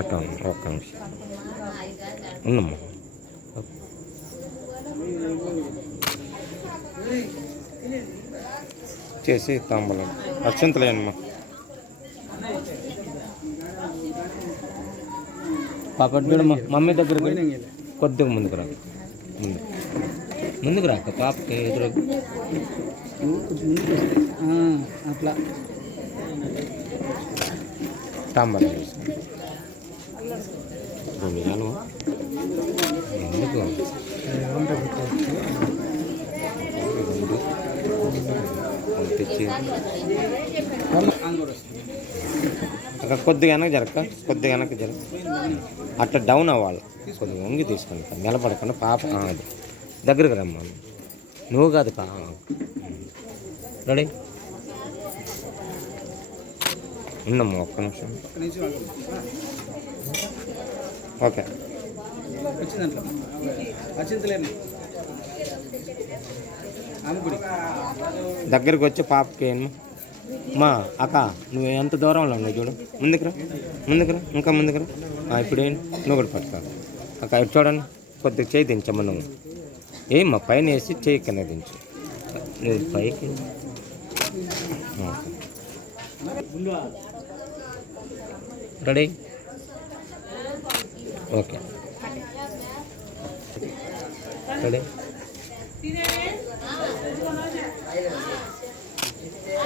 అట్లా ఒక్క నిమిషం ఉందమ్మా. చేసి తాంబలం అక్షంతలేనమ్మా. పాప చూడమ్మా, మమ్మీ దగ్గర కొద్దిగా ముందుకు రా, ముందుకు రాక పాపకి ఎదురు అట్లా తాంబలం ఎందుకు తెచ్చి అక్కడ కొద్దిగా వెనక్కి జరగక, కొద్దిగా వెనక్కి జరగ, అట్లా డౌన్ అవ్వాలి. కొద్దిగా వంగి తీసుకుంటా, నిలబడకుండా పాప అది దగ్గరకు రమ్మా. నువ్వు కాదు కా రెడీ ఉందమ్మా, ఒక్క నిమిషం. ఓకే దగ్గరికి వచ్చి పాపకి ఏమో మా అక్క నువ్వు ఎంత దూరంలో ఉన్నావు చూడు, ముందుకురా ముందుకురా, ఇంకా ముందుకురా. ఇప్పుడు ఏంటి నువ్వు కూడా పట్టుకోవాలి అక్క. ఇటు చూడండి, కొద్దిగా చేయి దించమ్మా. నువ్వు ఏమ్మా పైన వేసి చేయి కింద దించు, నువ్వు పైకి. రెడీ ఓకే రెడీ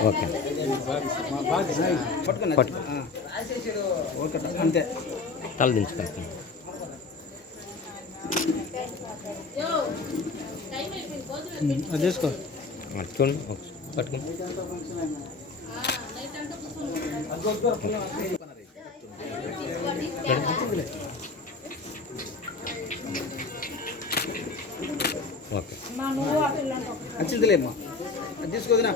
ఓకే అంతే. తల దించుకుంటాం. అది చేసుకో చూడండి పట్టుకుని ఓకే వచ్చిందిలేమ్మా, అది తీసుకోదినా.